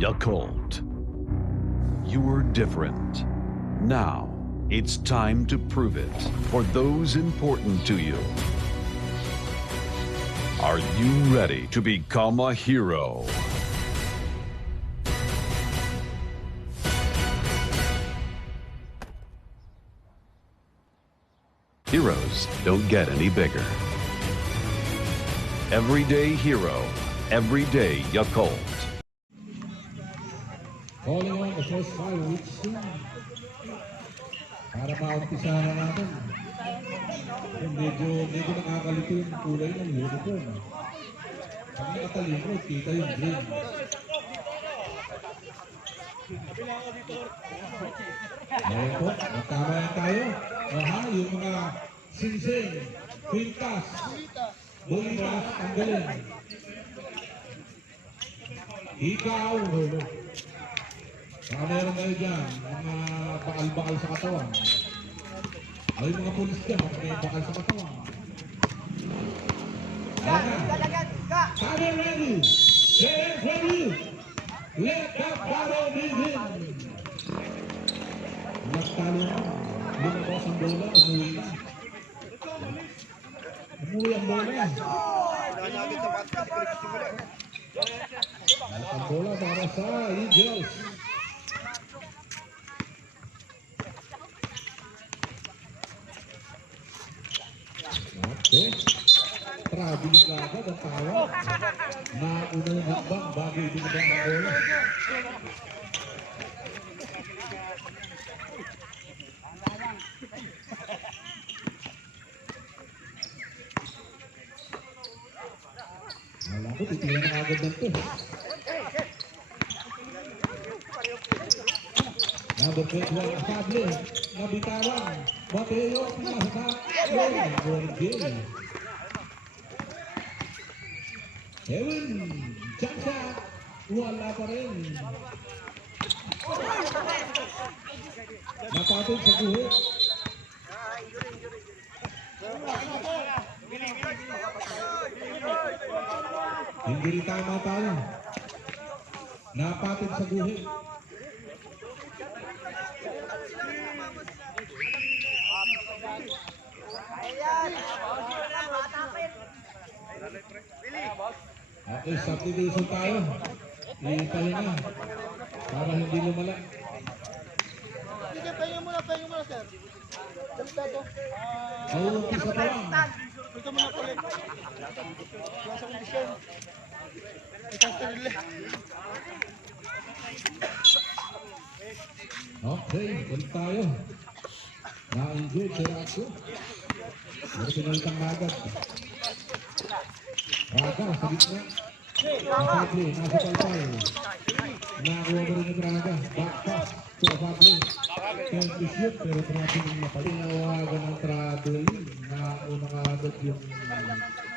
Yakult. You are different. Now, it's time to prove it for those important to you. Are you ready to become a hero? Heroes don't get any bigger. Everyday hero, everyday Yakult. Calling on the first fire with soon. Para maumpisa na natin. Medyo nakakalito yung kulay ng uniform. Pag nakatalikod, kita yung green. Ngayon po, magkama lang tayo. Aha, yung mga sinsing, pintas, bulitas, tanggalin. Ikaw, baka meron kayo dyan, mga bakal-bakal sa katawan. Ay, mga pulis dyan, may bakal sa katawan. Ayan na. Tari ready. Get ready. Let that battle begin. Nagtalo na. Lumabas ang bola, umuwi na. Umuwi ang bola. Ang bola para sa Eagles. Okay. Traveling ka agad ang tawa. Nauna yung hakbang bago ibinigay ang bola. Wala ko, titiyan na agad ng to. Number 21, Pablo, nabitawan. Mateo, pinasa. Gorgel. Kevin, Jansa, wala pa rin. Napatid sa buhok. Hindi rin tama tayo. Napatid sa buhok. Okay, subdivision tayo. Iitahin na. Para hindi lumala. Sige, pahingin muna, sir. Delikado. Isa pa lang. Ito muna ulit. Sa kondisyon. Isang sarili. Okay, balik tayo. Na-enjoy, Teraco. Pero pinalitang agad. Raga, sa gitna. Pablo, nasa palpay. Nakakuha mo rin yung Raga. Back pass to Pablo. Can't be shoot, pero trapping yung napali. Nawagan ng traveling. Nauna nga agad yung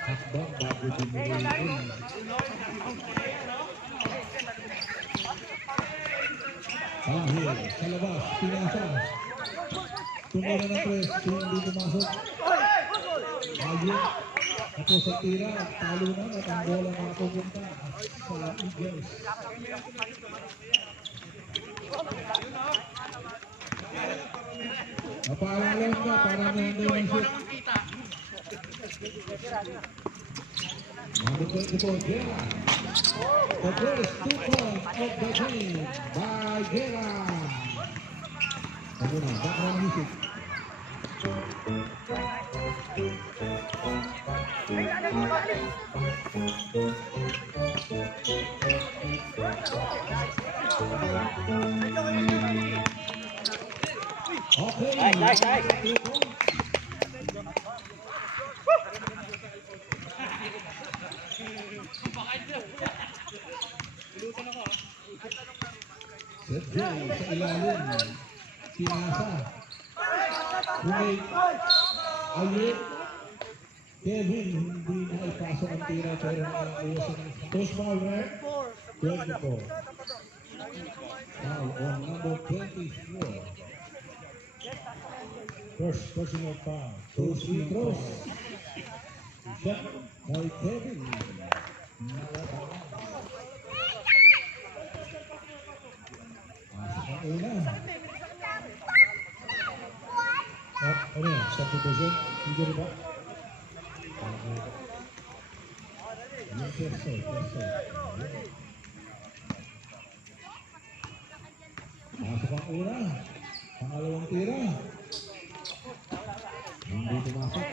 hakbang bago dinilitin. Pahil, sa labas, pinasa. Tumula ng press, hindi pumasok. Ayun. Ako sa tira, talo na at ang bola makapupunta sa Eagles. Napaalam ka para nandun ang shoot. Number 24, Guerra. The first 2 points of the game by Guerra. Ano na, background music. Okay. Nice. Sergio sa ilalim. Pinasa. Bumake. Ayun. Kevin, hindi na ipasok ang tira pero nakakayasan ng post foul, right? 24. Foul on number 24. First personal foul. Two free throws. Shot by Kevin. sitwasyon. Hindi ba? Yung perso. Masok ang una. Pangalawang tira. Hindi pumasok.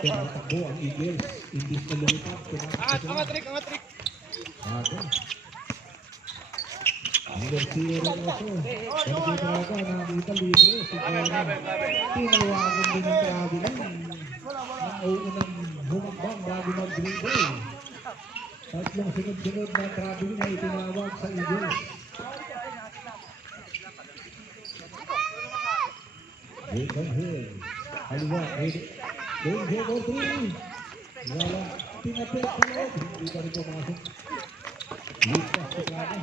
Pero takbo ang Eagles. Imbis na lumipad. Angat trick. Ako. Number 0 rin ako. Pero di Braga nakita libre. Siguro tinawagan din ng Traveling. Nauunang humakbang bago mag-dribble. Tatlong sunod-sunod na Traveling na itinawag sa Eagles. Nathan Hill. Kaliwa. Nathan Hill o 3. Wala. Pinapit sa loob. Hindi pa rin pumasok. Lipas sa Braga.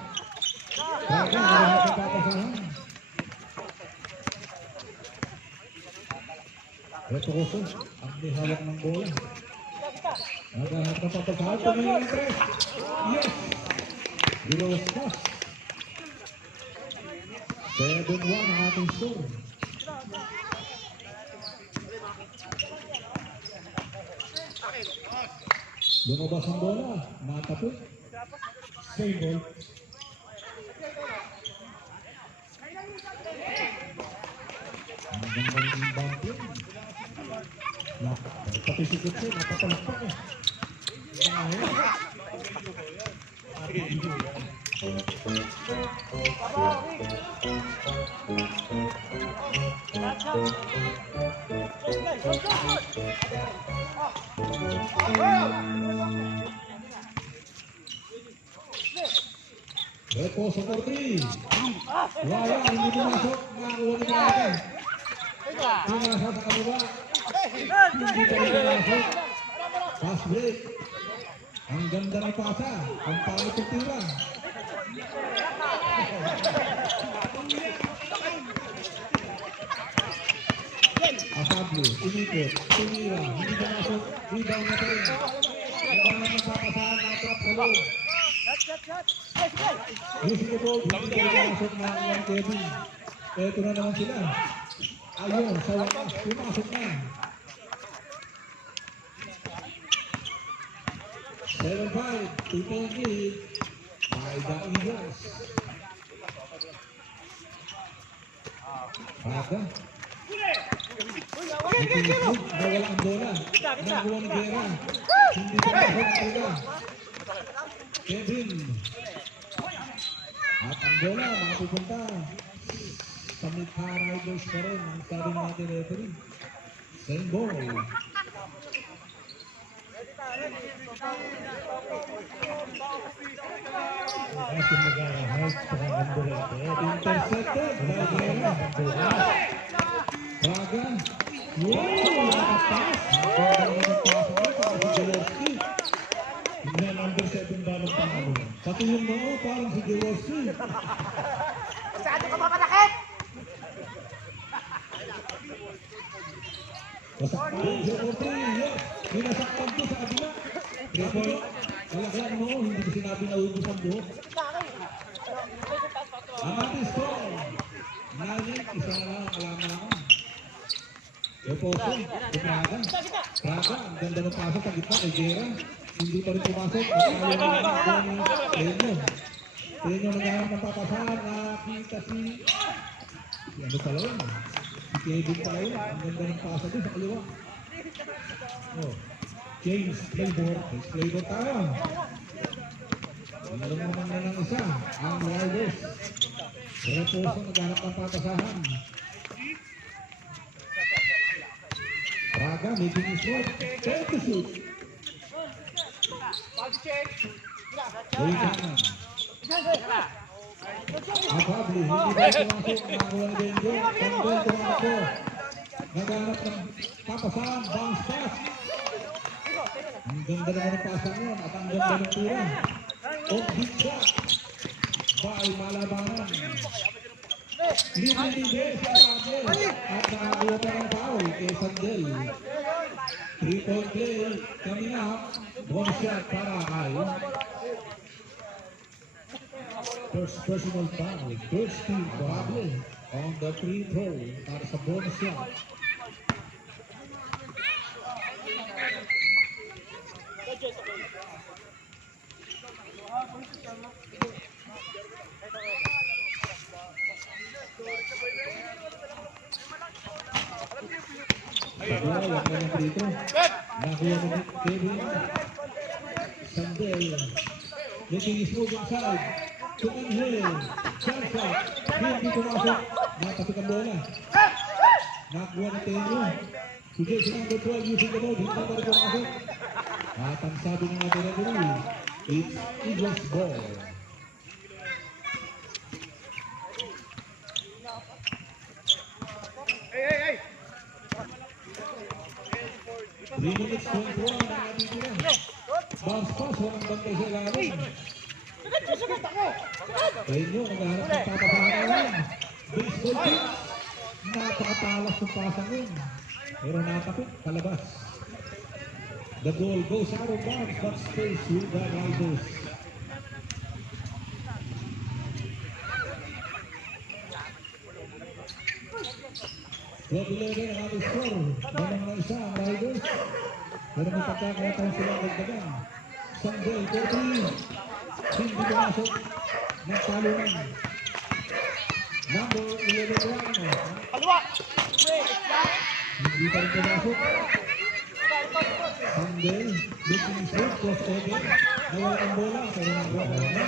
Braga, marami sa papasahan. Retoso, ang may hawak ng bola. Naghahanap ng papasahan. Tuloy ang tres. Yes! Bilos pass. 7-1 ang ating score. Lumabas ang bola. Matapit. Same ball. Ang ganda ng bumping. Pati si Kutsi, napapalakpak eh. Dahil. Reposo for 3. Wala, hindi pumasok. Nakakuha ni Braga. Pinasa sa kaliwa. Hindi pa rin pumasok. Pass break. Ang ganda ng pasa. Ang pangit ng tira. Asablo, umikot, tumira, hindi pumasok. Rebound na pa rin. Ang dami ng papasahan na trap sa loob. Using the ball, hindi pa rin pumasok na ang Kevin. Ito na naman sila. Ayun, sa wakas, pumasok na. 7-5, 2-point lead by the Eagles. Braga. Nawala ang bola. Nakuha ni Guerra. Hindi pa pasok ang bola. Kevin. At ang bola, makapupunta sa Mikha Riders pa rin. Ang sabi natin referee. Same ball. Kasi mag-ahag sa kandang intercepted by Guerra. Braga. Wow! Nakapas. Ang pass mo para si Jaworski. Hindi na number 7 ba ng panalo. Pati yung noo parang si Jaworski. Masyado ka mamalakit! Masakpan yung Jaworski. Yes! Minasakpan ko sa kabila. 3 point. Alagyan mo, hindi ko sinabi na ubus ang buhok. Ang ating score. Nalik, isa na lang ang kalamangan. Reposo, Braga. Braga, ang ganda ng pasok sa gitna kay Guerra. Hindi pa rin pumasok. At ayaw na lang ni Lenyo. Lenyo naghahanap ng papasahan. Nakita si ano pala yun? Si Kevin pala yun. Ang ganda ng pasok doon sa kaliwa. Oh. James Flavor. James Flavor tayo. Ano naman na ng isa. Ang Riders. Reposo naghahanap ng papasahan. Braga making his work. Take the shoot. Dari kanan. Ababli, hindi ba pumasok. Nakakuha ni Benjo. Tanggol tumakbo. Naghanap ng papasahan. Bounce pass. Ang ganda naman ng pasan yun. At ang ganda ng tira. Oh, big shot. By Malabanan. Libre sa Ababli. At nakakuha pa ng foul kay Sandel. 3-point play coming up. One shot para kay first personal foul. First team Ababli on the free throw para sa bonus shot. Dua yang kanyang dito. Nakuha ni Kevin. Sandel. Making his move inside. To Angel. Jump shot. Hindi pumasok. Nakapasok ang bola. Nakuha ni Tenyo. Possession number 12 using the move. Hindi pa rin pumasok. At ang sabi ng ating referee, it's Eagles ball. Hey! 3 minutes 21 ang ating tira. Bounce pass, walang bantay sa ilalim. Tenyo, naghahanap ng tapapahanan. Baseball pitch. Napakatalas ng pasang yun. Pero natapit, palabas. The ball goes out of bounds but stays with the Riders. Club 11 ang ating score. Ganang na isa ang Riders. Pero may pagkakataon sila magdagan. Sandel, 30. Hindi pumasok. Nagtalunan. Number 11 Rano. Kaliwa! Hindi pa rin pumasok. Sandel, looking straight, cross over. Nawala ang bola, pero nag-drop na.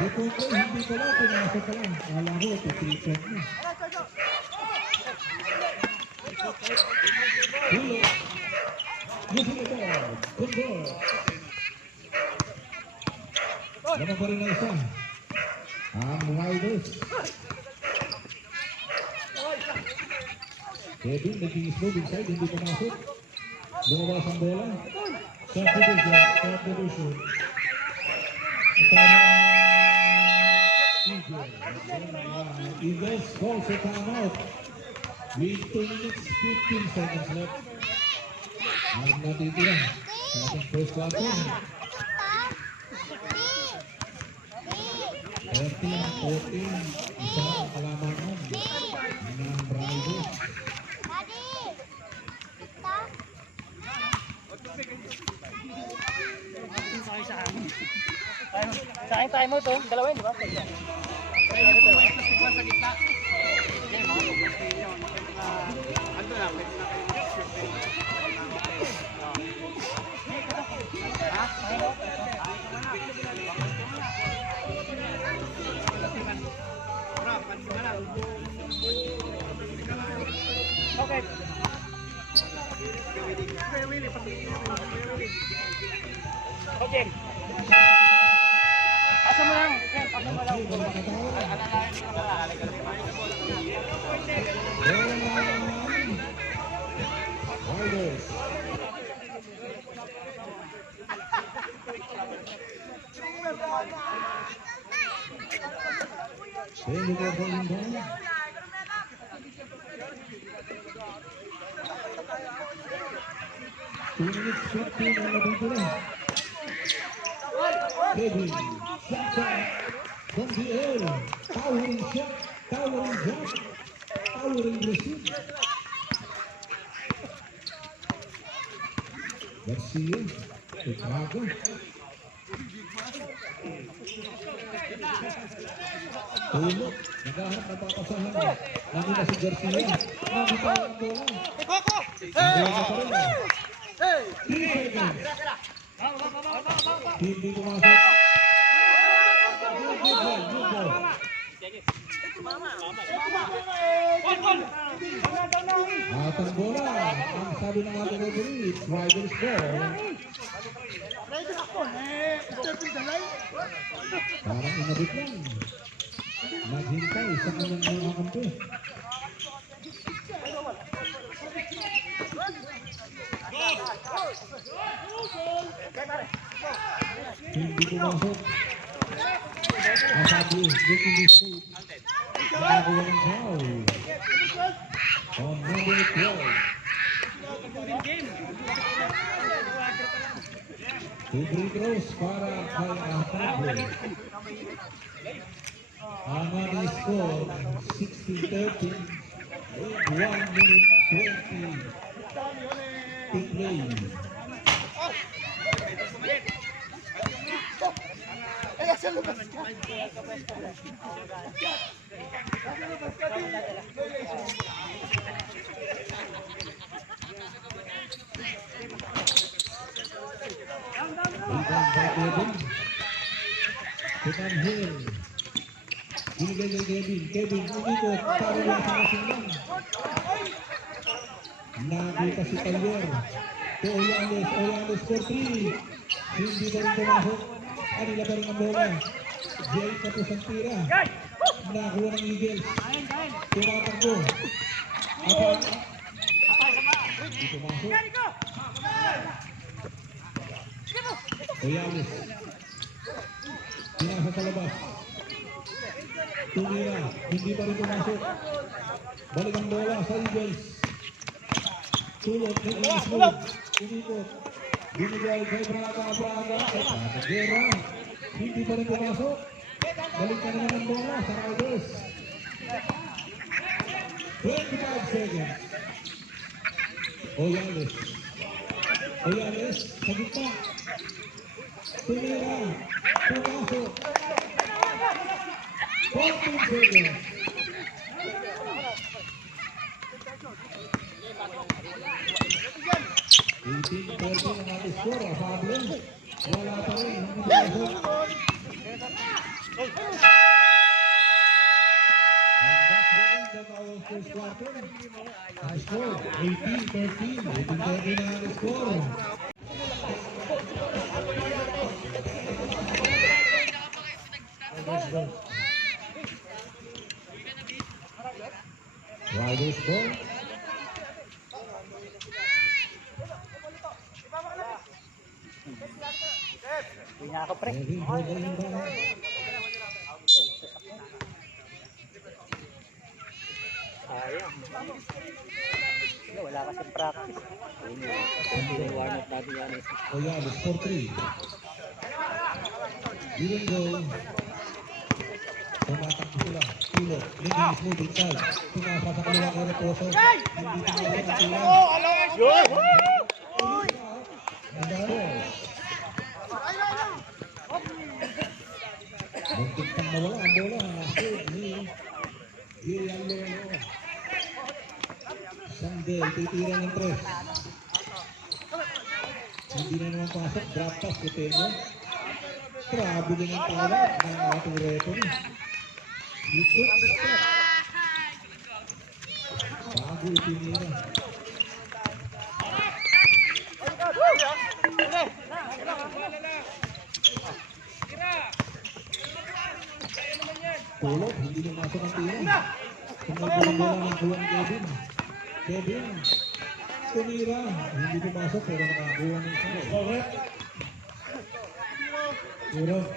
Ito ko, hindi pala, pinasok ka lang. Akala ko, ito-3-point na. Hulo. Using the ball. Good ball. Naman pa rin na isa. Ang Riders. Kevin making his move inside, hindi pumasok. Lumabas ang bola. Subdivision. Ito na Eagles calls a timeout. With 2 minutes 15 seconds left. Ang natitira sa ating first quarter. 13-14. Isa ang kalamangan ng Riders. Sayang tayo mo ito. Dalawin, di ba? Okay. Okay. Asa mo lang. Asa mo lang. Riders. Pwede ko ba yung bola? Minutes 15 ang nabitira. Kevin, shot from the air. Towering shot, towering drop, towering receive. Garcia, Chicago. Tulog, naghahanap ng papasahan. Nakita si Garcia. Nakita ang bola. Ang bola pa rin. 3 seconds. Hindi pumasok. Good ball. At ang bola, ang sabi ng ating referee, it's Riders ball. Parang inabot lang. Naghintay sa kanyang mga kampi. Hindi pumasok. Ang sabi, looking this foot. Nakakuha ng foul. On number 12. Two free throws para kay Atable. Ang ating score, 16-13. 1 minute 20 to play. Rebound by Kevin. Putan Hill. Binigay kay Kevin. Kevin, umikot. Parang lang sa kasinang. Nakita si Talyer. To Oyanes. Oyanes for 3. Hindi ba rin pumasok? Kanila ba rin ang bola? Jay tapos ang tira. Nakuha ng Eagles. Tumatakbo. Apa? Hindi pumasok. Oyanes. Pinasa sa labas. Tumira. Hindi pa rin pumasok. Balik ang bola sa Eagles. Tulot ng Eagles. Umikot. Binigay kay Braga. Gera. Hindi pa rin pumasok. Balik ka naman ang bola sa Riders. 25 seconds. Oyanes. Oyanes. Sa gitna. Tumira. Pumasok. 14 seconds. Ang ating score, Pablo. Wala pa rin. Hindi pumasok. And that's the end of our first quarter. Ang score, 18-13. 18-13 ang ating score. Riders ball. Hindi nga ako pre. Kevin for the inbound. Sayang. Wala kasi practice. Warm-up natin yan. Oyanes for 3. Even though tumatakbo sila. Tulog. Naging smooth inside. Tumasa sa kaliwa kay Reposo. Hindi tumasa sa tila. And the Royals. Muntik pang nawala ang bola. Nasave ni Gillian Loro. Sandel, titira ng 3. Hindi na naman pasok. Drop pass kay Peña. Grabe din ang tawag ng ating referee. Dito. Bago itinira. Tulog, hindi namasok ang tira. Tumalbo ng bola ng kuha ni Kevin. Kevin. Tumira. Hindi pumasok pero nakakuha ng isa. Tulog.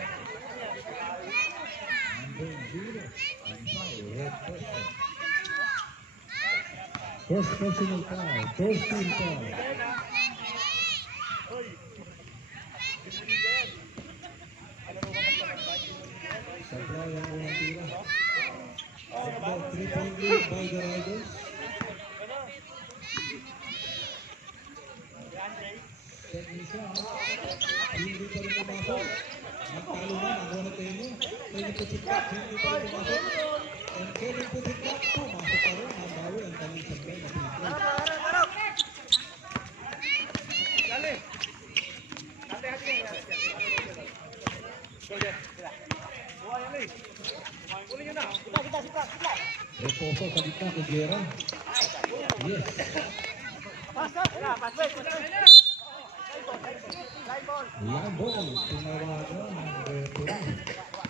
First personal foul. First team foul. Supply ang unang tira. About 3-point lead by the Riders. Second shot. Hindi pa rin pumasok. Nagtalo na. Ang unang tenyo. May nagpusikat. Hindi pa rin pumasok. And Kevin pusikat. Pumasok pa rin. Ang bawi. Ang taling sablay na dito. Reposo sa gitna kay Gera. Yes. Line ball. Tinawagan ng referee.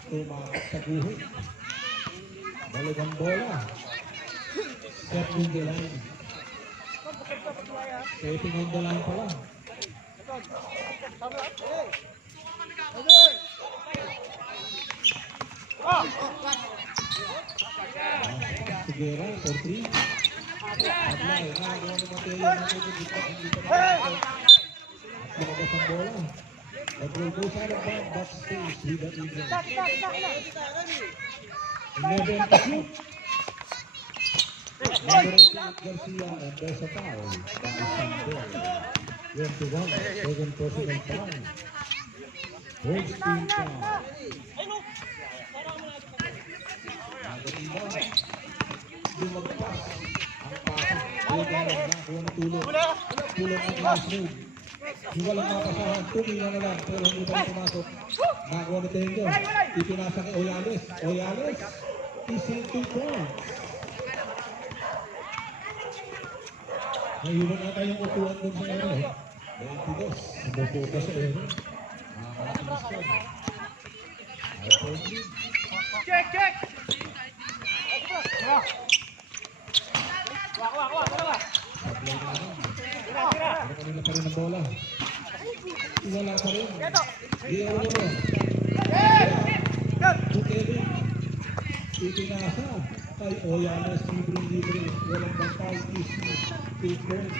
Tumakas sa guhit. Balik ang bola. Stepping the line. Stepping on the line pala. Sigera for 3. Apply. Nagawa ni Mateo natin yung gitna. Hindi pa natin. Lumabas ang bola. But will go out of bounds. But stays with the Eagles. 11 to shoot. Number 8 Garcia and there's a foul. That is Sandel. 21. Second personal foul. First team foul. Lumagpas ang pasa. Tulog na nakuha ng tulog. Tulog ang last move. Yung walang mapasahan, tumila na lang, pero hindi pa rin pumasok. Nakakuha ni Tenyo. Ipinasa kay Oyales. Oyales, isang 2 points. Naiwan na tayong upuan dun sa ero. 22. Sumupo pa sa ero. Nakakatinis ko. Check, check! Apply na naman. Pero kanina pa rin ang bola. Wala pa rin. Gioro. Kevin. Ipinasa kay Oyales. Libre. Walang bantay. Easy. 2 points.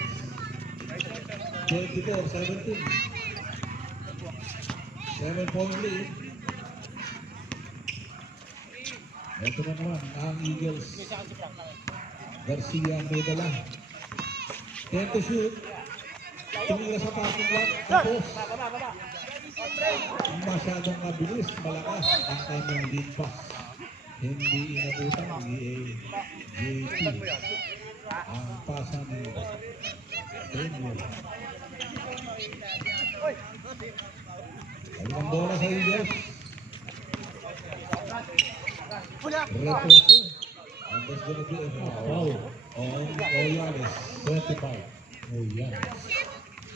24-17. 7-point lead. Ito na naman ang Eagles. Garcia may dala. 10 to shoot. Tumira sa parking lot. Tapos masyadong mabilis, malakas ang kanyang lead pass. Hindi inabutan ni JT ang pasa ni Tenyo. Ang bola sa Eagles. Reposo. And that's gonna be a foul on Oyales. 25. Oyales.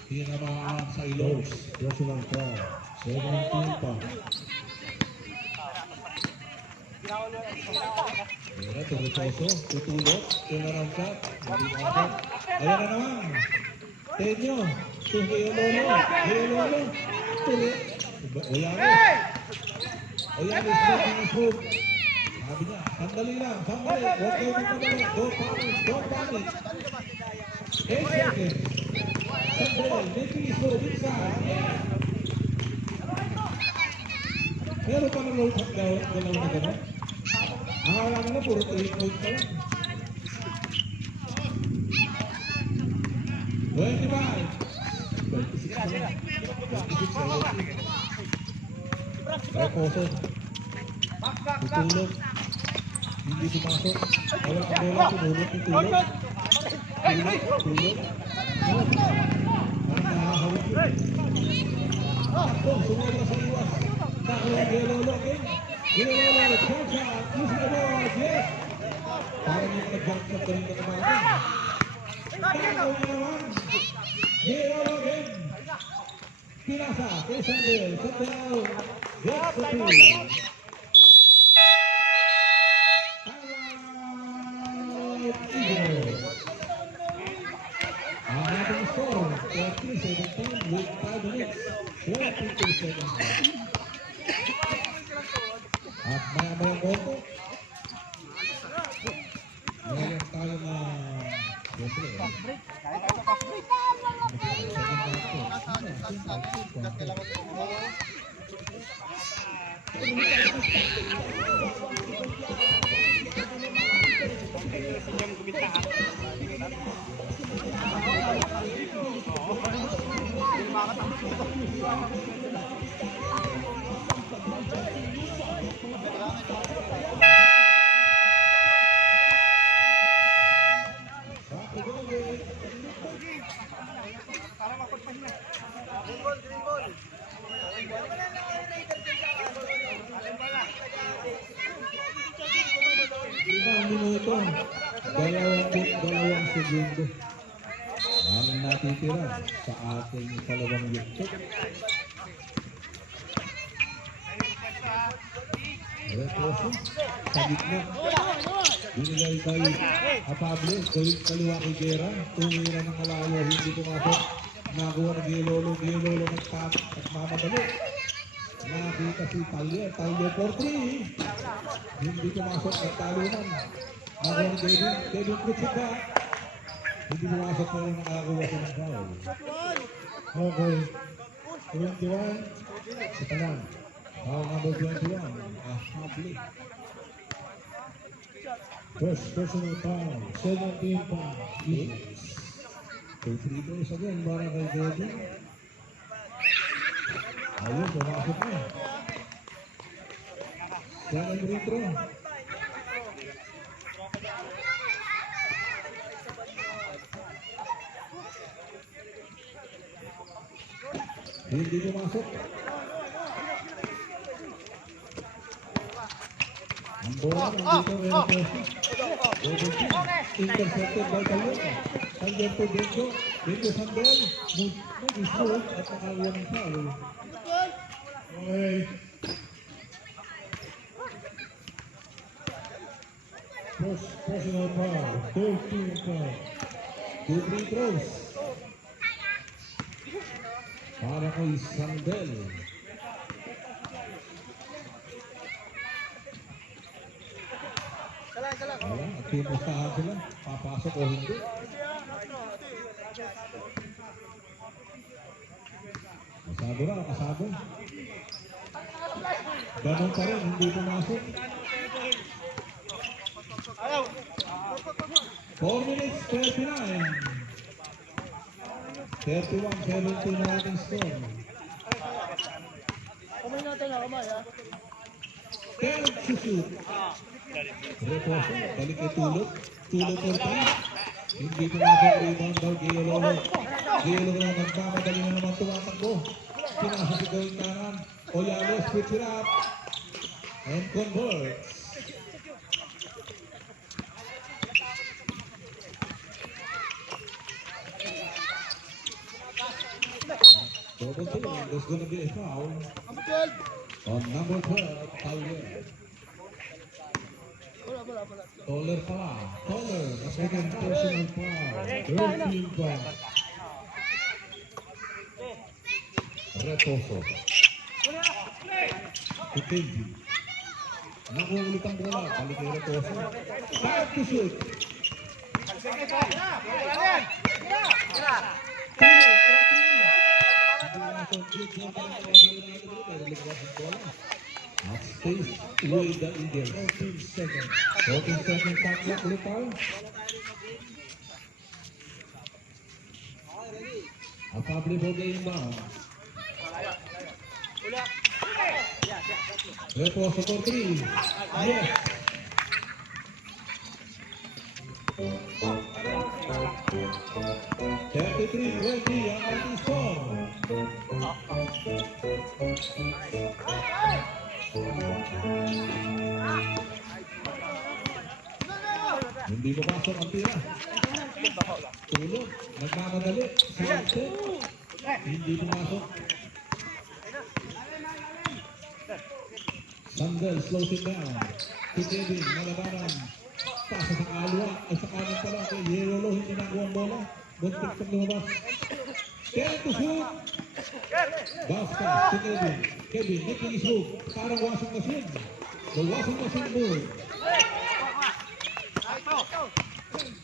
Tinamaan sa Ilos. Personal foul. 17 pa. Ito, Reposo. Tutulog. Turnaround shot. Hindi makasot. Ayan na naman. Tenyo. Lolo. Tuloy. Oyales. Oyales making his move. Sabi niya, sandali lang. Huwag kayo magmadali. Don't panic. 8 seconds. Sandali, making his move inside. Meron pa na roll up galaw na gano'n. Ang alam na puro 3 points pa lang. 25. 26 pa lang. 26. Reposo. Tutulog. Hindi pumasok. Wala ang bola. Tunulog. Tutulog. Tulog. Parang nakahawit yun. Sumunod na sa iwas. Nakuha Gelolo again. Gelolo. Jump shot. Using the ball. Yes. Parang yung nag-jump shot ka rin na naman. Nakuha naman. Gelolo again. Pinasa. Kay Sandel. Sandel. Gets the two. Ang ating score, 14-17 with 5 minutes, 42 seconds. At maya-mayang goto. Ngayon tayo na, siyempre, Ibang minuto, dalawang segundo ang natitira sa ating ikalawang yuktok. Reposo sa gitna. Binigay kay Apable, kaliwa kay Gera. Tumira ng malayo, hindi pumasok. Nakuha ng Gelolo nagmamadali. Nakita si Talye 4-3. Hindi pumasok at talunan. Nakuha ni Kevin Kutsuka. Hindi pumasok pero nakakuha siya ng foul. Okay. 21. Ito lang. Foul number 21. Apable. First personal foul. 17 pa. Eagles. 2 free throws again para kay Kevin. Ayun, pumasok na. 7 free throw. Hindi pumasok. Ang bola nandito intercepted by Talyento. Talyento Benjo. Benjo Sandel. Nag-ismove at nakakuha ng foul. Okay. Personal foul. 13 foul. 2 free throws. Para kay Sandel. Wala, at pinustahan sila. Papasok o hindi. Kasado na, kasado. Ganun pa rin, hindi pumasok. 4 minutes, 39. 31-17 na ating score. Kamay natin ha, kamay ha. 10 to shoot. Reposo, balik kay Tulog. Tulog for 3. Hindi pumasok, rebound daw, Giololo. Giololo na nagmamadali na naman tumatakbo. Pinasa si Gawin kanan. Oyalo, switch it up. And converts. Double team, there's going to be a foul on number 12, Tyler. Toller pala. Toller, the second personal foul. 13 points. Reposo. Kutinji. Nakuha ulit ang bola. Balik kay Reposo. 5 to shoot. Stays with the Eagles. 14 seconds. 14 seconds takbo ulit tayo. Ang Pablo Boga inbound. Reposo for 3. Yes. $33-20 ang ating score. Hindi mapasok ang tira. Tulog. Nagmamadali. Sante. Hindi pumasok. Sandel slows it down. To Kevin. Malabanan. Pasa sa kalwa. Ay sa kanan pala. Kay Yerolo. Hindi nakuha ang bola. Buntik pag lumabas. 10 to shoot. Basta. To Kevin. Kevin. Making his move. Parang washing machine. The washing machine move.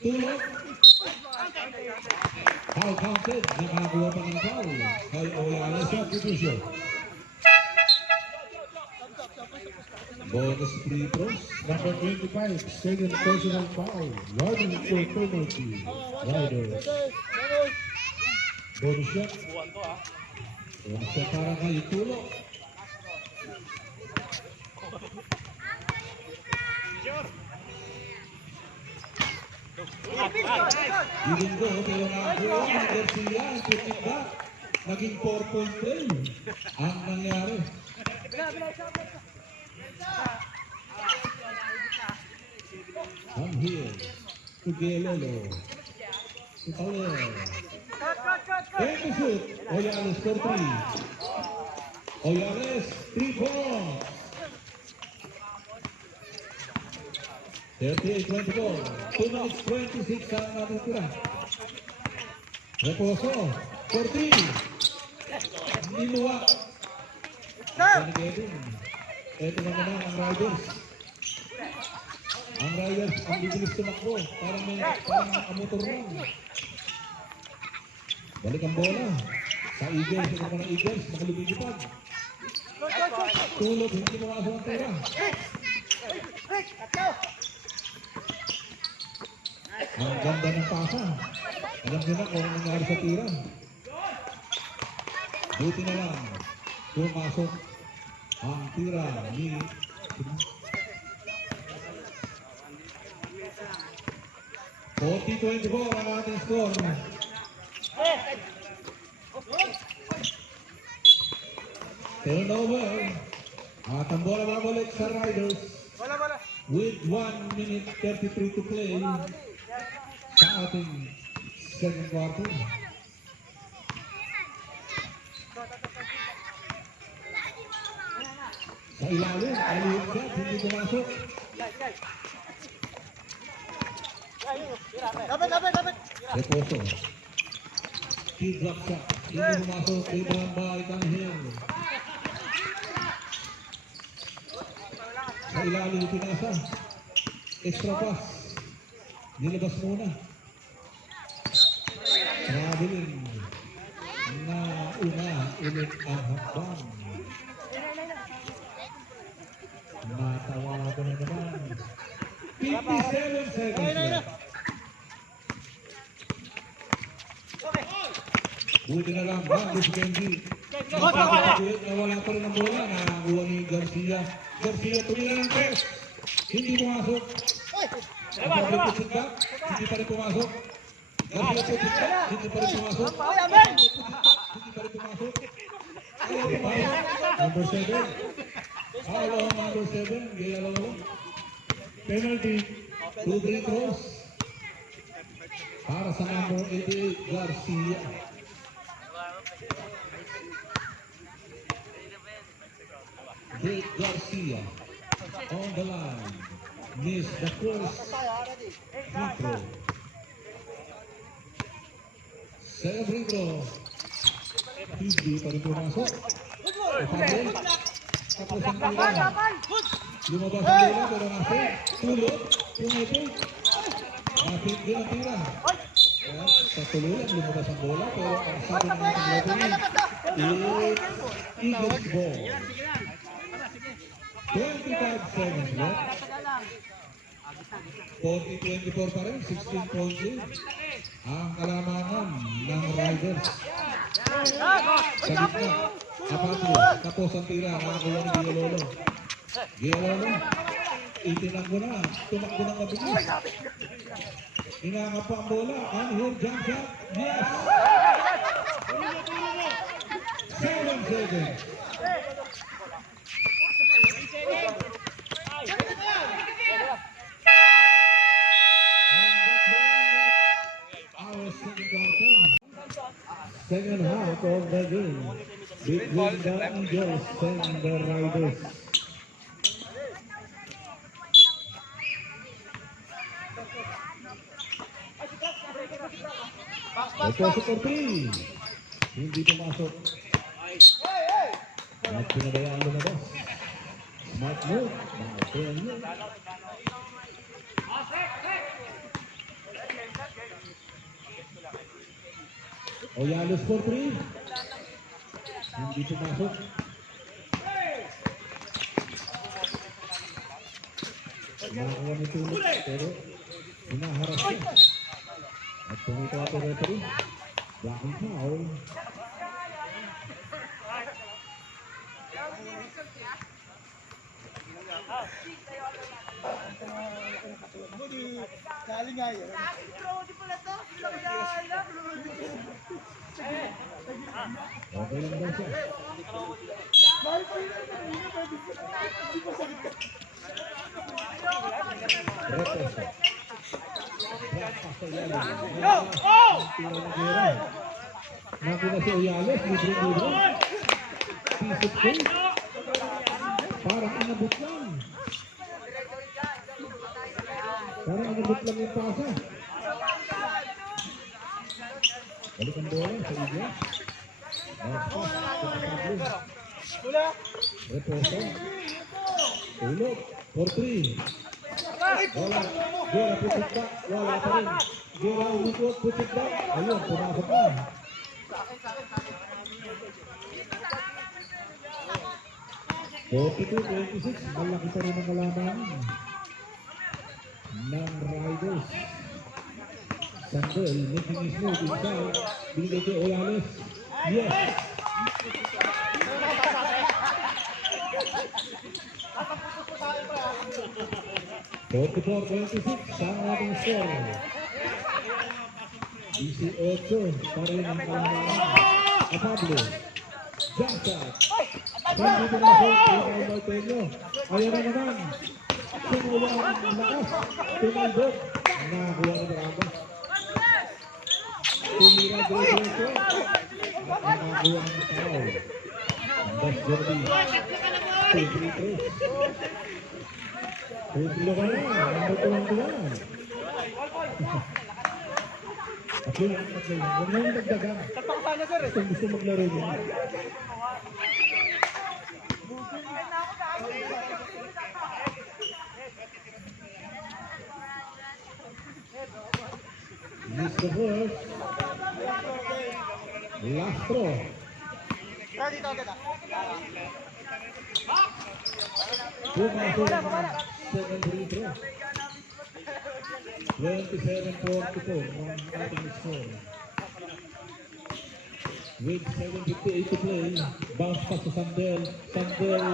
Tulog. Foul counted. Nakakuha pa ng foul. Kay Oyala sa division. Bonus free throws. Number 25, second personal foul. Riders for penalty. Riders. Bonus shot. Bonus shot para kay Tulog. Even though, pero nakakuha ng Garcia ang putting back. Naging 4-point play. Ang nangyari. From here to Giololo. To Taller. And to shoot. Oyales for 3. Oyales, 3 points. 38-24. 2 minutes 26 ang natin tira. Reposo for 3. Niluwa. Ito na naman ang Riders. Ang Riders ang bibilis tumakbo. Parang nakamotor lang. Balik ang bola. Sa Eagles. Ito naman ang Eagles. Makalumigipad. Tulog. Hindi makasok ang tira. Ang ganda ng pasa. Alam nyo na kung anong nangyari sa tira. Buti na lang. Pumasok ang tira ni 40-24 ang ating score. Turnover. At ang bola babalik sa Riders Bola, bola. with 1 minute 33 to play sa ating second quarter. Sa ilalim, aliyot shot, hindi pumasok. Dapat. Reposo. Key drop shot, hindi pumasok. Rebound by Tanghil. Sa ilalim, pinasa. Extra pass. Nilabas muna. Traveling. Na una ulit ang hakbang. Natawagan na naman. 57 seconds left. Buti na lang, bago si Kenji. Nawala pa rin ang bola. Nakakuha ni Garcia. Garcia, tumira ng press. Hindi pumasok. Ang public pusit back. Hindi pa rin pumasok. Garcia pusit back. Hindi pa rin pumasok. Hindi pa rin pumasok. Number 7. Hello, number 7. Gaya lolo. Penalty. 2 free throws. Para sa number 88, Garcia. Jake Garcia on the line. Miss the first free throw. Second free throw. Hindi pa rin pumasok. Kapagod. Tapos ang tira. Lumabas ang bola pero natin. Tulog. Pumipig. Natin din ang tira. Sa tuluyan lumabas ang bola pero ang sabi ng ating referee is Eagles ball. 25 seconds left. 40-24 pa rin, 16 points lead. Ang kalamangan ng Riders. Sa gitna, Apatlo, tapos ang tira, nakakuha ni Giololo. Giololo, itinakbo na, tumakbo ng mabilis. Inangap pa ang bola, on-home jump shot, yes! 7 seconds. Second half of the game between the Eagles and the Riders. Ito sa 3. Hindi pumasok. At pinabayaan lumabas. Smart move. Oyalos for 3. Hindi pumasok. Nakakuha ni Tulog pero hinaharap siya. At pumito ako referee. Blocking foul. Galing nga yun. Okay lang daw siya. Reposo. Nakuna si Oyales, libre-libre. Piece of cake. Parang inabot lang. Parang inabot lang yung pasa. Balik ang bola sa Eagles. Reposo. Tulog. For 3. Wala. Gera putik back. Wala pa rin. Gera umikot putik back. Ayun, pumasok na. Forty-two, 26. Malaki pa rin ang kalaman ng Riders. Sandel making his move inside. Binigay kay Oyales. Yes! Forty-four, 26. Ang ating score. 18 pa rin ang kalaman. Pablo. Jump shot. Hindi pumasok. Ikaw Martello. Ayan na naman. Sumula ang lakas. Tumaldog. Nakakuha ng Barangay. Tumira diretso. At nakakuha ng foul. That's Jordi. 2-3-3. Putlo ka na. Ano tuwang-tuwang. At yun ang tatlo lang. Huwag na yung dagdagan. Gusto maglaro niya. Miss the first. Last throw. Dito agad ah. Pumasok ang second free throw. 27-44 ang ating score. With 7:58 to play, bounce pass to Sandel. Sandel,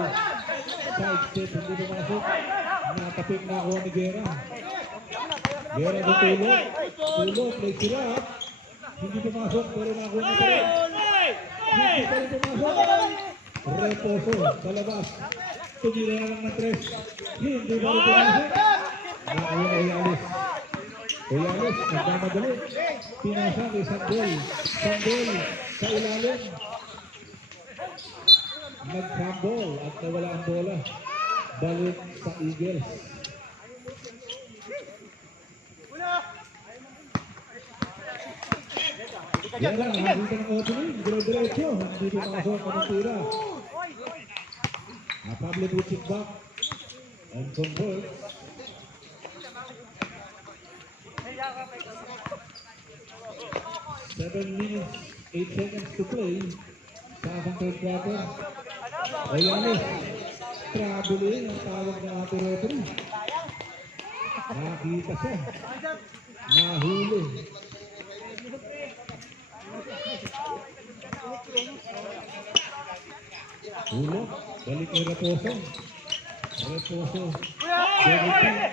side step, hindi pumasok. Natapik na ako ni Guerra. Guerra sa tulog. Tulog, play sila. Hindi pumasok, pero nakuha ni Guerra. Hindi pa rin pumasok. Reposo, sa labas. Tumira na lang ng 3. Hindi pa rin pumasok. Nakuha Oyalis. Oyalis, nagmamadali. Pinasa ni Sandel. Sandel, sa ilalim. Nag-crumble at nawala ang bola. Balik sa Eagles. Yan lang, nakita ng opening. Dire-diretso. Hindi pumasok ang tira. Pablo puts it back and converts. 7 minutes, 8 seconds to play. Sa ating third quarter. Oyalis. Traveling ang tawag ng ating referee. Nakita siya. Nahuli. Hulog. Balik ni Reposo. Reposo. Balik.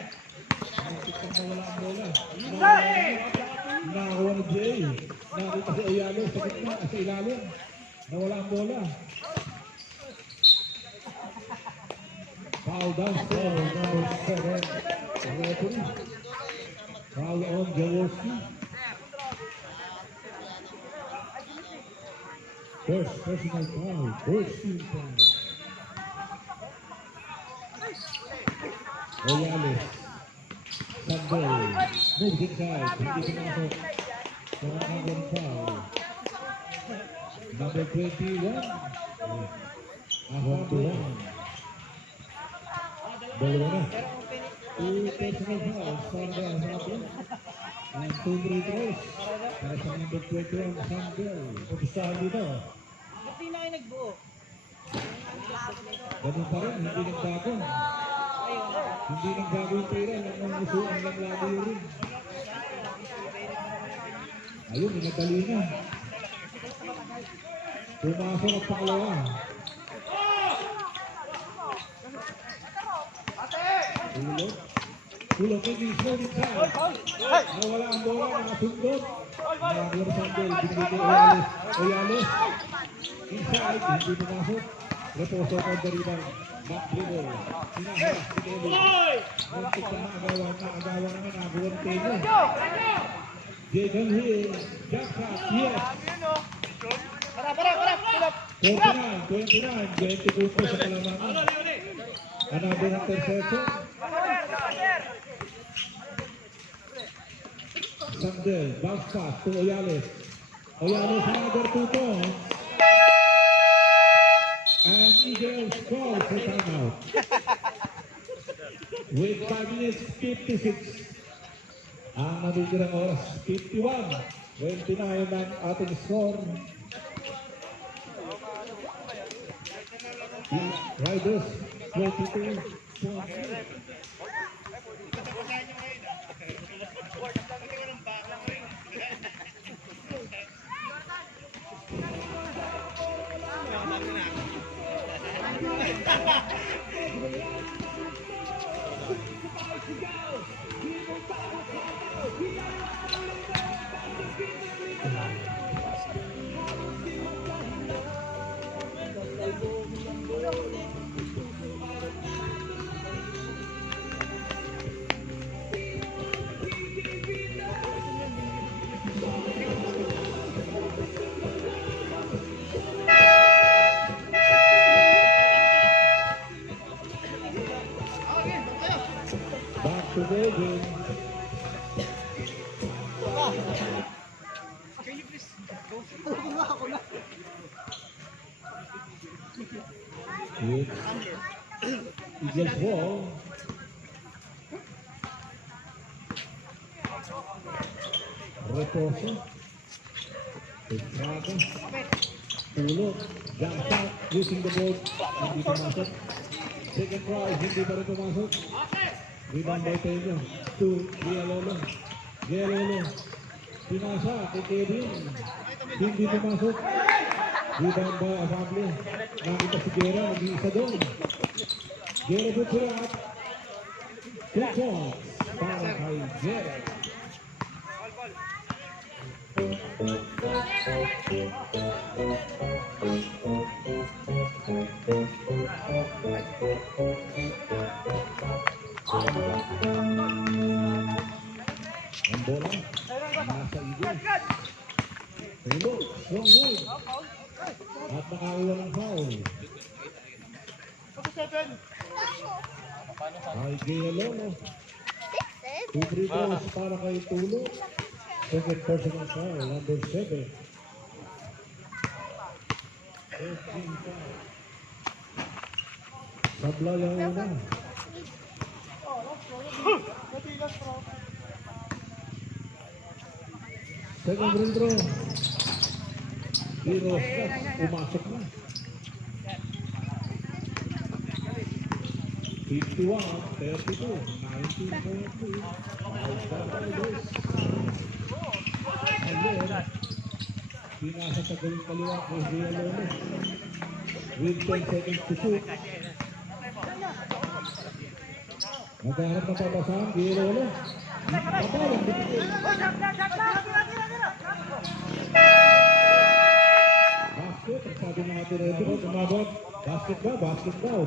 Nakita mawala ang bola. Nakakuha ni Jay. Nakita si Ayalo sa gitna, sa ilalim. Nawala ang bola. Foul down for number 7. Referee. Foul on Jaworski. First personal foul. First team foul. Oyales. Sandel. Moves inside. Hindi pumasok. Number foul. Number 21. Ahon. Dalawa na. 2 personal fouls. Sandel hapon. And 2 free throws. Para sa number 21, Sandel. Pupustahan dito. Hindi na kayo nagbuo. Ganun pa rin. Hindi nagbago. Hindi nagbago yung pera. Nangungusuan lang lagi yun rin. Ayun, minadali na. Pumasok ang pangalawa. Tulog. Tulog kay mismo inside. Nawala ang bola, nakasundot. Nakakuha Sandel, binigay kay Oyales. Oyales. Inside, hindi pumasok. Reposo ko ang rebound. Back dribble. Sinahas, Sinelo. Muntik na maagawan naman, nakakuha ng Teno. Jason Hill, jackpot, yes. Para. 29, 20 puntos sa kalamangan. Another interception. Sandel, bounce pass to Oyales. Oyales, another 2 points. And Eagles call for timeout. With 5 minutes, 56. Ang natitirang oras, 51. 29 ang ating score. The Riders, 22 points. David. It's Eagles ball. Reposo. Estrada. Tulog. Jump shot. Using the board. Hindi pumasok. Second try. Hindi pa rin pumasok. Rebound by Pedro. To Villalolo. Villalolo. Pinasa kay Kevin. Hindi pumasok. Rebound by Afable. Nakita si Gera. Nag-iisa doon. Gera Butcherat. 2 points para kay Gera. Ang bola, nasa Eagles. Hello, strong move. At nakakuha ng foul. Ay, Gayalono. 2 free throws para kay Tulo. Second personal foul, number 7. 13 foul. Sablayan na. Second free throw. Hiroskas, umasok na. 51-32, 19.2. Allen, pinasa sa galing kaliwa kay Villalolo. With 10 seconds to shoot. Naghahanap na papasahan, Villalolo. Papalang bitin. Basket, ang sabi ng ating Redro, umabot. Basket ba? Basket daw.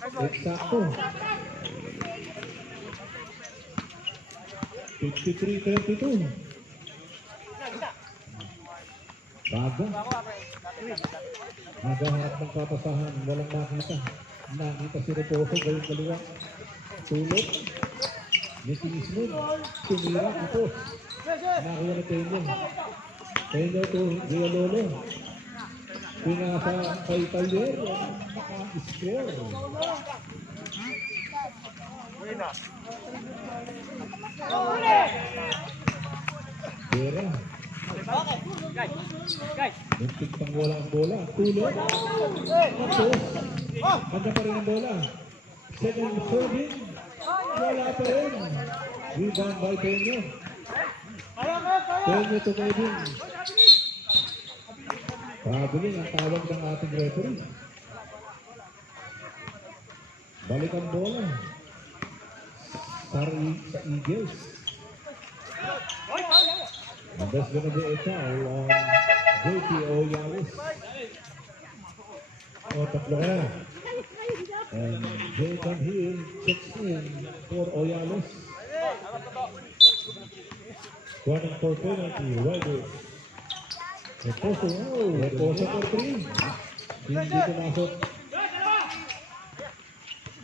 Eksakto. 53-32. Baga. Naghahanap ng papasahan. Walang makita. Nakita si Reposo. Gayong kaliwa. Tulog. Mechanismo. Tumira. Ipos. Nakuha na Tenyo. Tenyo to Villalolo. Pinasa kay Taller. Naka-score. Pera. Muntik pang wala ang bola. Tulog. Tapos. Handa pa rin ang bola. Second serving. Wala pa rin. Rebound by Tenyo. Tenyo to Kevin. Traveling ang tawag ng ating referee. Balik ang bola. Sa Eagles. And that's gonna be a foul on JT Oyales. O, tatlo ka. And Jayton Hill checks in for Oyales. Running for penalty, Riders. Reposo, Reposo for 3. Hindi pumasok.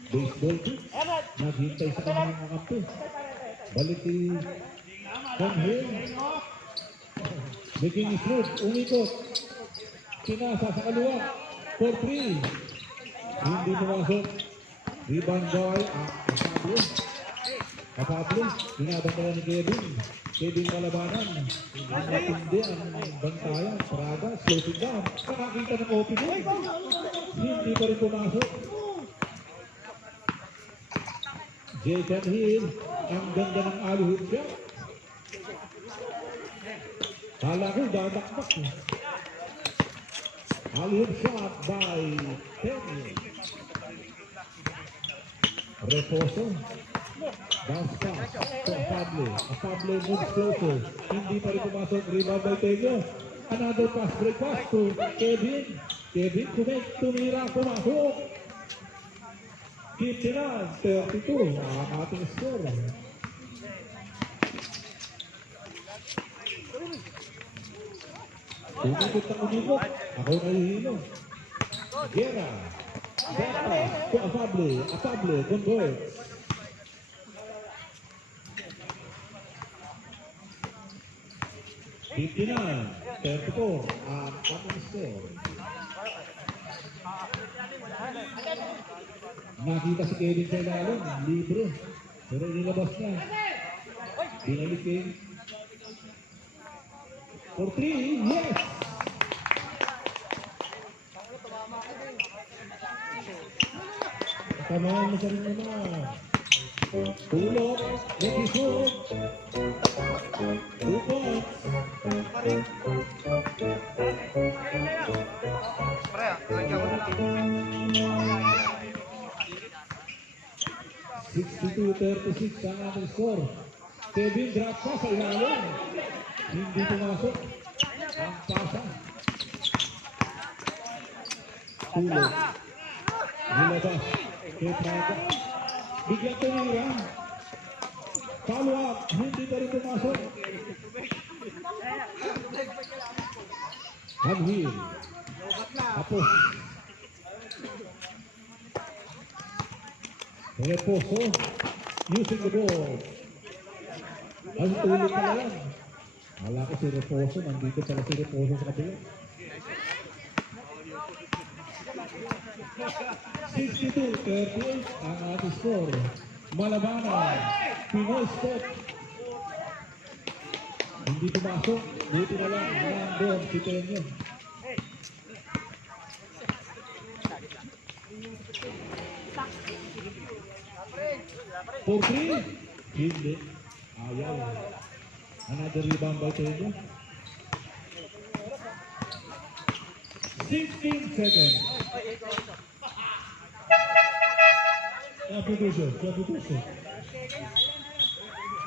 Baseball pitch. Naghintay sa kanyang kakampi. Balik si Hill. Making it smooth. Umikot. Pinasa sa kaliwa. For 3. Hindi pumasok. Rebound by Afable. Afable. Binabantayan ni Kevin. Kevin Malabanan. Matindi ang bantayan. Prada. Sloping down. Nakakita ng opening. Hindi pa rin pumasok. Jason Hill. Ang ganda ng alley-hoop shot. Kala ko dadakdak. Alley-hoop shot by Tenyo. Reposo. Bounce pass to Afable. Afable moves closer. Hindi pa rin pumasok. Rebound by Tenyo. Another pass, break pass to Kevin. Kevin tumira, pumasok. Keep it on. 32. Ang ating score. Umikot na umikot. Ako nahihilo. Gera. Bata to Afable. Afable converts. 59-34 ang ating score. Nakita si Kevin sa ilalim, libre. Pero inilabas na. Binalik Kevin. For 3, yes! Tamahan mo sa rin naman. Tulog, nag-isog. 2 points. Pre, lagyan ko na lang. 62-36 ang ating score. Kevin drop pa sa ilalim. Hindi pumasok. Ang pasa. Tulog. Nilabas. Kay Praga. Biglang tumira. Follow up. Hindi pa rin pumasok. Hanhil. Tapos. Reposo. Using the ball. Ang tulog na lang. Wala ko si Reposo. Nandito pala si Reposo sa kabila. 62-38 ang ating score. Malabanan. Pinoy Spot. Hindi pumasok. Buti na lang. Doon si Tenyo. For 3. Hindi. Ayaw. Another rebound by Tenyo. 16 seconds. Substitution.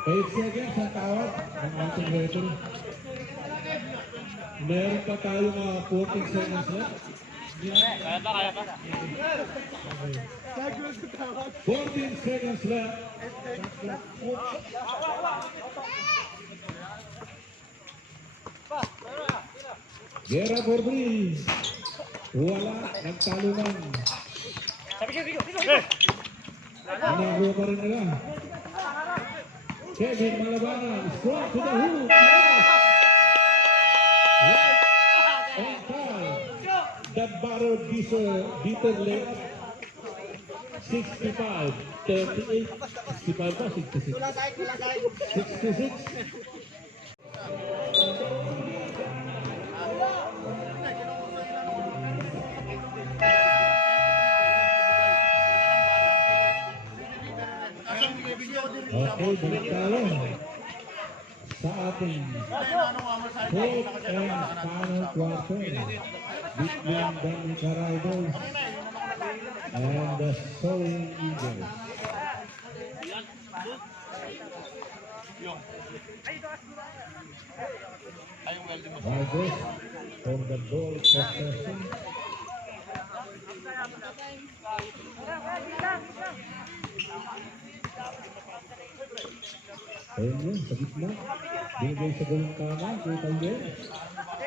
8 seconds ang tawag ng ating referee. Meron pa tayo mga 14 seconds left. Kaya pa. 14 seconds left. Gera Borbi. Wala. Nagtalungan. Nanakuha pa rin nila. Kevin Malabanan. Strong to the hoop. Yes. Right on time. That battle beater late. 65-38. 65 ba? 66. 66. Okay, balik tayo sa ating fourth and final quarter between the Nicaraguans and the Soaring Eagles. Vargas from the ball possession. Tenyo sa gitna. Binigay sa gawing kanan. Kay Tayo.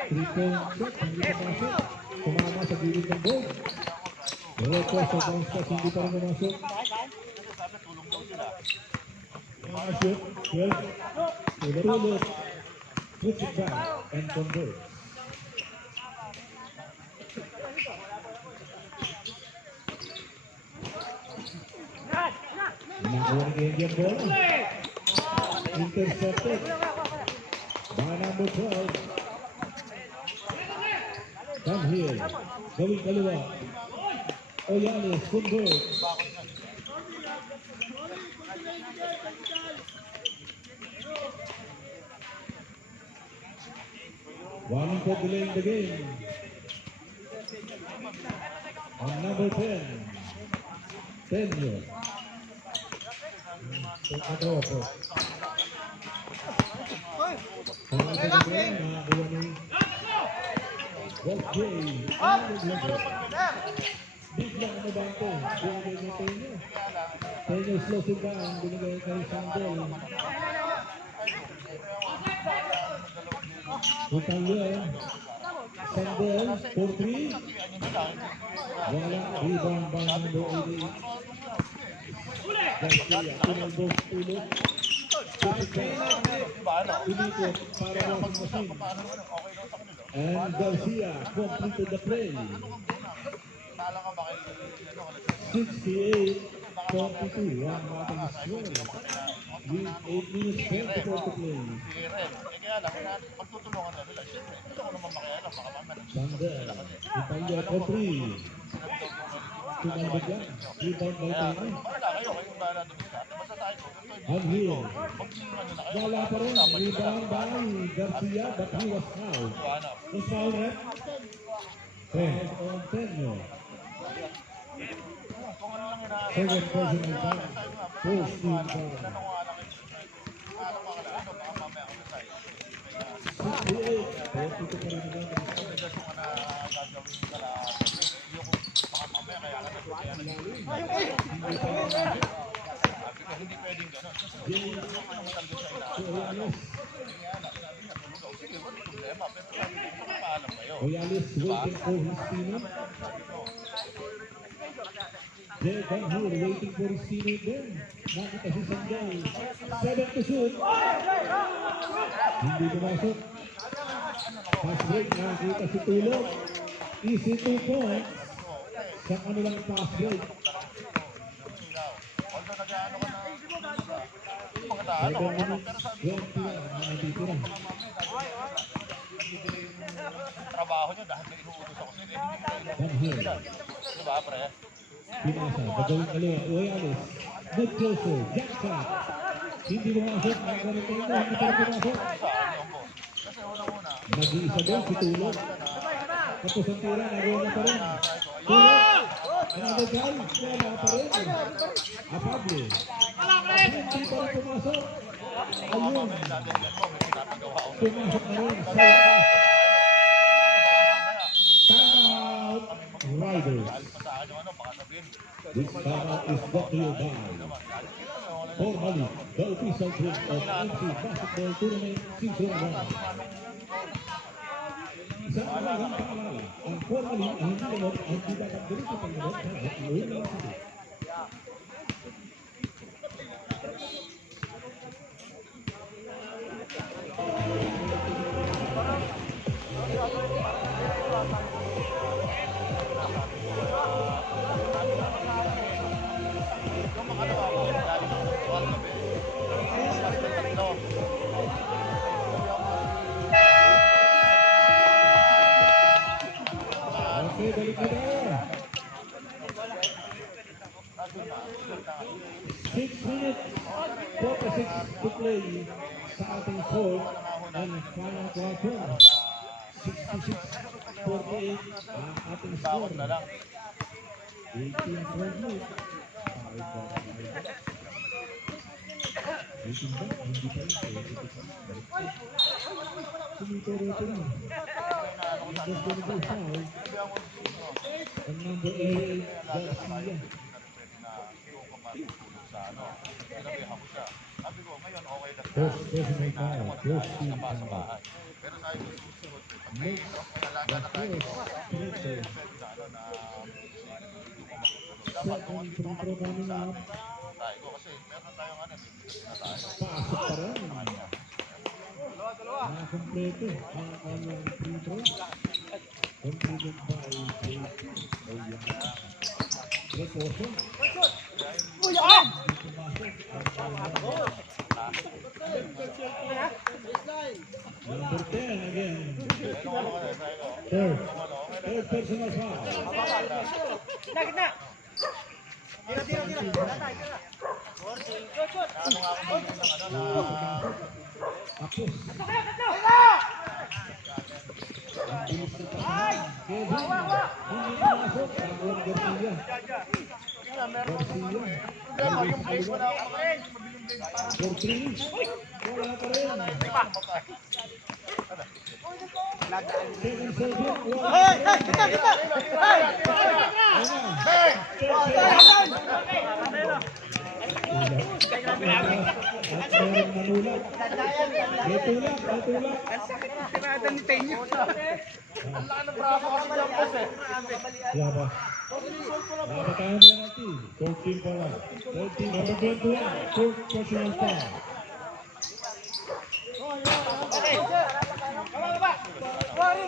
3-point shot. Hindi papasok. Tumama sa gilid ng ball. Diretso sa bounce pass. Hindi pa rin pumasok. Shoot. 12. Tulog. Puts it back and converts. Nakuha ni Indian ball. Intercepted by number 12. Come here. Gawing kaliwa. Oyanes, convert. One for delaying the game. On number 10. Tenyo. Adopo. Biglang nabanto. Binigay ni Tenyo. Tenyo slow it down. Binigay kay Sandel. Butangyo. Sandel for 3. Wala. Rebound by number 88. Garcia. Pinalbos tulog. Pinikot para washing machine. And Garcia completed the play. 68-42 ang ating score. With 8 minutes 24 to play. Sander, Italia for 3. Tumambag lang. Rebound by Taino. Anghil. Wala pa rin. Rebound by Garcia, but he was fouled. Was fouled, right? 10 on Tenyo. Second personal foul. First team foul. 68. 42 pa rin naman. Hindi pwedeng gano'n. Royales waiting for his teammate. Jay Van Hool waiting for his teammate din. Nakita si Sanjay. 7 to shoot. Hindi pumasok. Pass break, nakita si Tulog. Easy 2 points. Sa kanilang pass break. 7 minutes, 20 lang ang natitira. Trabaho niya dahil inuutos ako sila. Van Hool. Diba, pre? Pinasa, gagawin kaliwa, Royales, nag-closer, jack shot. Hindi pumasok, ang karating mo, hindi pa rin pumasok. Nag-iisa doon si Tulog. Tapos ang tira, nagawa na pa rin. Tulog, nagagay, wala pa rin. Apable. Hindi pa rin pumasok. Ayun. Pumasok na rin. Timeout, Riders. This timeout is brought to you by Formally, the official drink of MC Basketball Tournament Season 1. Sa amalang paalala, ang Formally ang hindi lamot ang tidak nagdali sa paglamot kahit iluhin lang sa ito. Okay, balik na tayo. 6 minutes, 46 to play sa ating fourth and final quarter. 66-48 ang ating score. 18 front loop. 18 ba? Hindi pa rin. Sumito-rito na. Number 25. And number 8, Garcia. First personal foul, first team foul. Makes the first triple. Second free throw coming up. Pasok pa rin. Nakakompleto ang kanyang free throw. Completed by Jake Oyan. Reporter. Number 10 again. Third personal foul. Kita. Tira. Tapos. Ang bilis na pasahan. Kevin. Hindi pumasok. Ang Garcia. For 3. Wala pa rin. 7-7. Manulat. Natulak. Ang sakit ng tirada ni Tenyo. Ang laki ng braso kasi ng boss eh. Wala ba? Nakatahan na natin. 14 pa lang. 14. Number 21. Fourth personal foul.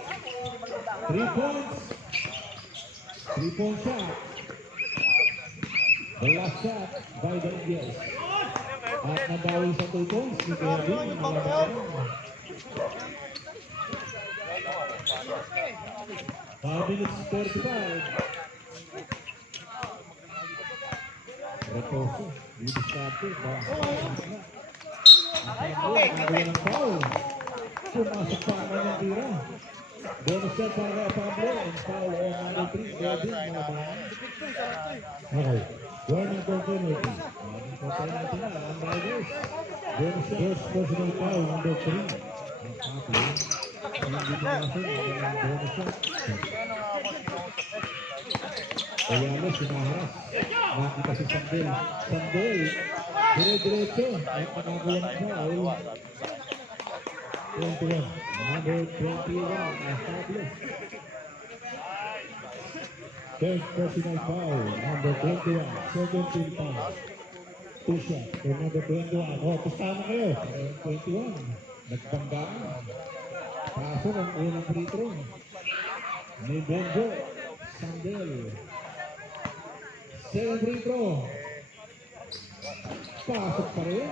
3 points. 3-point shot. The last shot by the Indians. At nabawi sa 2 points ni Kevin. Nalabanan. 5 minutes 35. Reposo. Dito sa atin. Nagawa ng foul. Pumasok pa naman ng tira. Bonus shot para Pablo. And foul on number 3. Kevin. Nalabanan. Okay. Warning for penalty. Warning for penalty na. Ang Riders. Bonus shot. First personal foul. Number 3. Ang Pablo. Hindi pumasok. Ang bonus shot. Ayala, sinaharas. Nakita si Sandel. Sandel. Dire-diretso. At nakagawa ng foul. 21. Number 21. Ang Pablo. Third personal foul, number 21, 17 pounds. 2 shots for number 21. Oh, pustahan na kayo. 21. Nagbanggaan. Kaso ang unang free throw. May Benjo. Sandel. Second free throw. Pasok pa rin.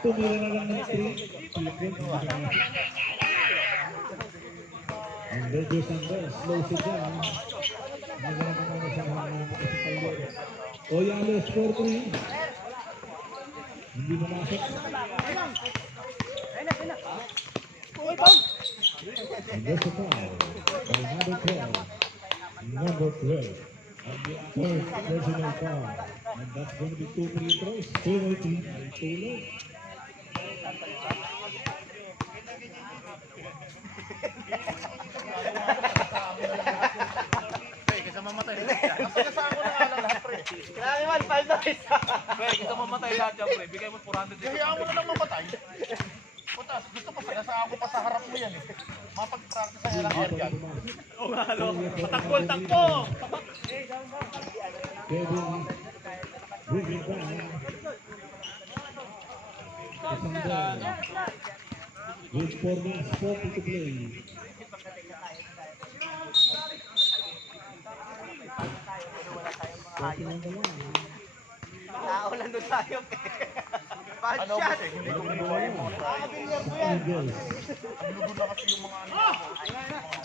Tumira na lang ng 3. Ang Benjo Sandel. Slow siya dyan. Nagana naman sa mga kapitalo. Oyales for 3. Hindi mamasok. And there's a foul by number 12. Number 12. And the third personal foul. And that's going to be 2 free throws. Penalty and 2 low. Kaysa mamatay lahat. Sinasama ko na nga lang lahat, pre. Kailangan naman, 5 na isa. Pre, kaysa mamatay lahat yan, pre. Bigay mo 400. Kaya mo na lang mamatay. Putas, gusto pa sinasama ko pa sa harap mo yan eh. Mapag-practice ang ilang hour yan. Oo nga, no? Patakbo! Kevin bringing down Sandel with 4 minutes 40 to play. Naulan doon tayo. Bad Ano shot. kasi, hindi ko ginawa yung mga tayo. Eagles. Ang lugo na kasi yung mga mga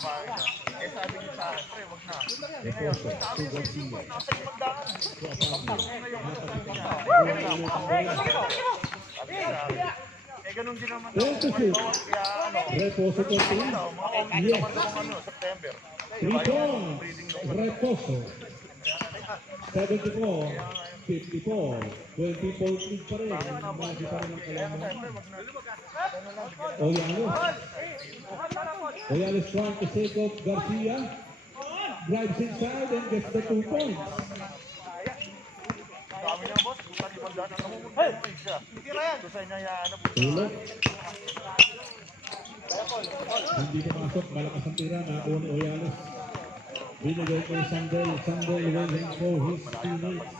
bahay na. Eh sabi niyo sa akin, pre, wag na. Reposo to Garcia. Nasa yung magdaan. Eh ganun din naman. 10 to shoot. Kaya ano, Reposo to 3. mga open Yes. naman ng ano, September. 3 points. Reposo. 74, 54, 20-point lead pa rin. Magi pa rin ang kalaman. Oyales. Oyales trying to save off Garcia. Drives inside and gets the 2 points. Kami niya boss, bukan di magdaan. Ang namumulong siya. Ito sa inyo yan. Tulog. Hindi pumasok. Malakas ang tira na ako ni Oyales. Binigay ko Sandel. Sandel waiting for his teammates.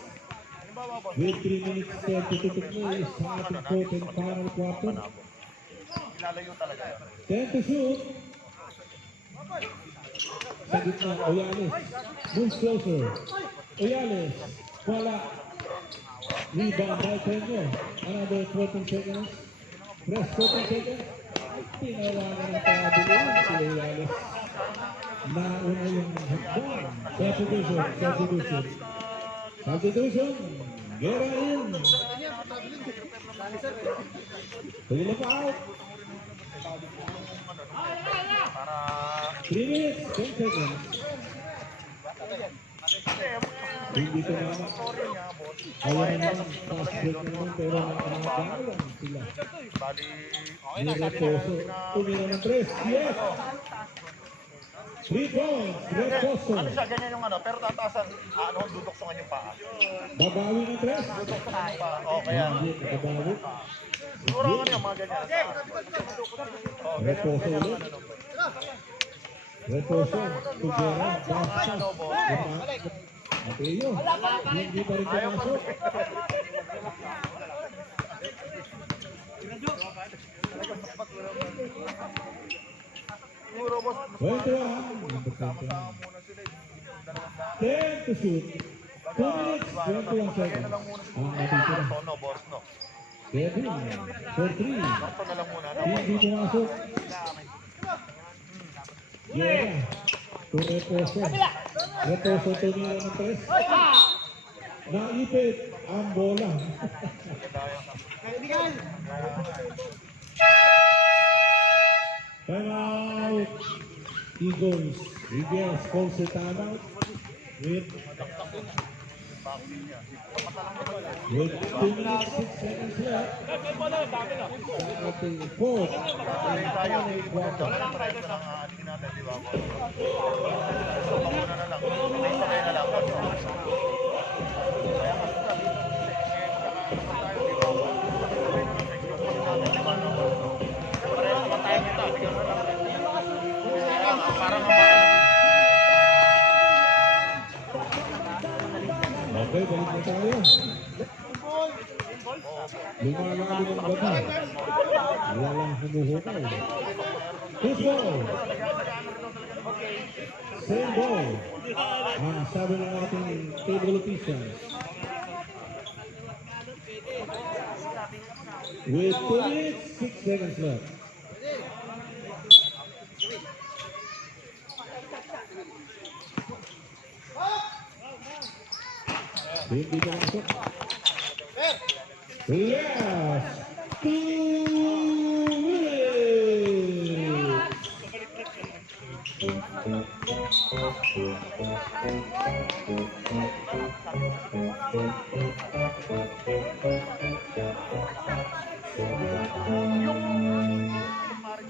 With 3 minutes 32 to play sa ating fourth and final quarter. Ilalayo talaga. 10 to shoot. Sa gitna, Oyales. Moves closer. Oyales. Wala. Rebound by Peño. Another 14 seconds. Press 14 seconds. Tinawanan ng pabilin si Oyales. Nauna yung hagdan. Substitution. Substitution. Substitution. Gera in. Pagila pa out. 3 minutes, 10 seconds. Hindi ko naman. Ayaw naman. Fast break naman pero nakakagalan sila. Ni Reposo. Tumira ng 3. Yes! 3 points. Reposo. Ano siya, ganyan yung ano, pero tataasan, ano, duduksungan yung paa. Babawi ng 3. Duduksungan yung paa. O, kaya, Hindi, nakabawi. siguro nga yung mga ganyan. O, ganyan, Reposo ganyan, ulit. ano, Reposo. Tugera. Bastas. Mateo. Hindi pa rin pumasok. Siguro, boss. 10 to shoot. 2 minutes, 21 seconds. Ang natitira. Tono, boss, no? Kevin, for 3. Ito na lang muna. Hindi pumasok. Yeah. To Reposo. Reposo tumira ng 3. Naipit ang bola. Time out. Eagles. Eagles calls a timeout with 2 minutes, 6 seconds left. Ating fourth. Final quarter. Okay, balik na tayo. Lumalalo ng bata. Walang humuhukay. Push ball. Same ball. Sabi ng ating table officials. With 2 minutes, 6 seconds left. Hindi pa masuk. Yes! 2 minutes!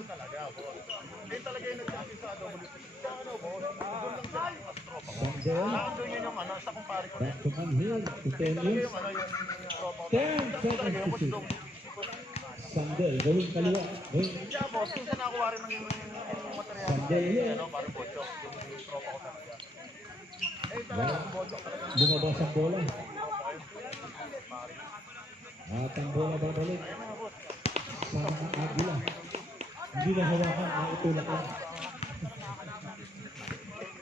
Hindi talaga yung nagsabi sa WC. Ano, boss? Sandel, Nandun yun yung ano, sa kumpare ko. back to Manhil, to 10 years. Ano yung tropa ko. 10 seconds to shoot. Sandel, gawin kaliwa. Gawin. Kaya boss, minsan nakuha rin ng material. Sandel yun. Ano, parang bocho. Yung tropa ko talaga. Eh, talaga, bocho. Lumabas ang bola. At ang bola babalik sa mga agila. Hindi na hawakan, naitulak lang.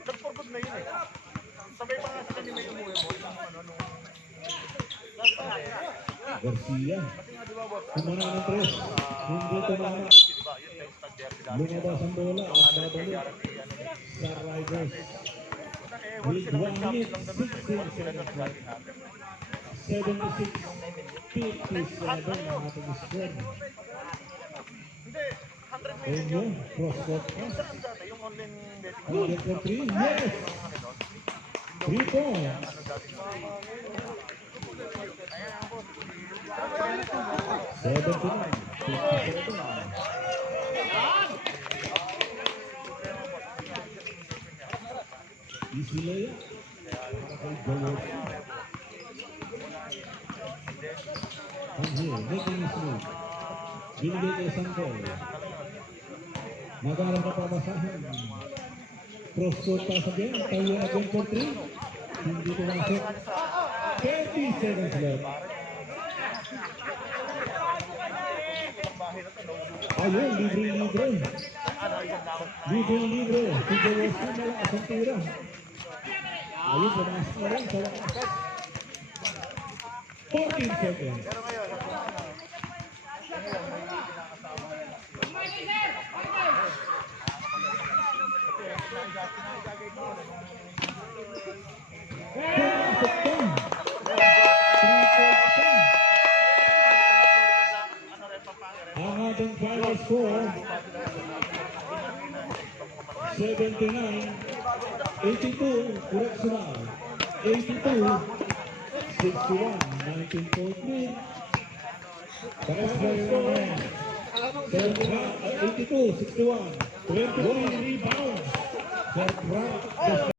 Nagpurpose na yun eh. Sabay pa nga sa kanya may umuwi mo. Ano, Garcia. Kumana ng 3. Hindi tumama. Lumabas ang bola at babalik sa Riders. With 1 minute, 16 seconds left. 76-57 ang ating score. Hindi, 100 million Enyo, cross-court pass. lang dati, yung online betting. Target for 3. Yes! 3 points. 79-57. Easy layup. Para kay Joel. Angel, making his move. Binigay kay Sandel. Nagharap na pabasahan. Cross-court pass again. Tayo again for 3. Hindi pumasok. 30 seconds left. Ayun, libre-libre. Libre-libre. Si Joel malakas ang tira. Ayun, pumasok na rin sa wakas. 14 seconds. Pumasok pa. 3 points pa. Ang ating final score, 79-82, correctional. 82-61, 19-point lead. That's very well. 82-61, 23 rebounds. That's right.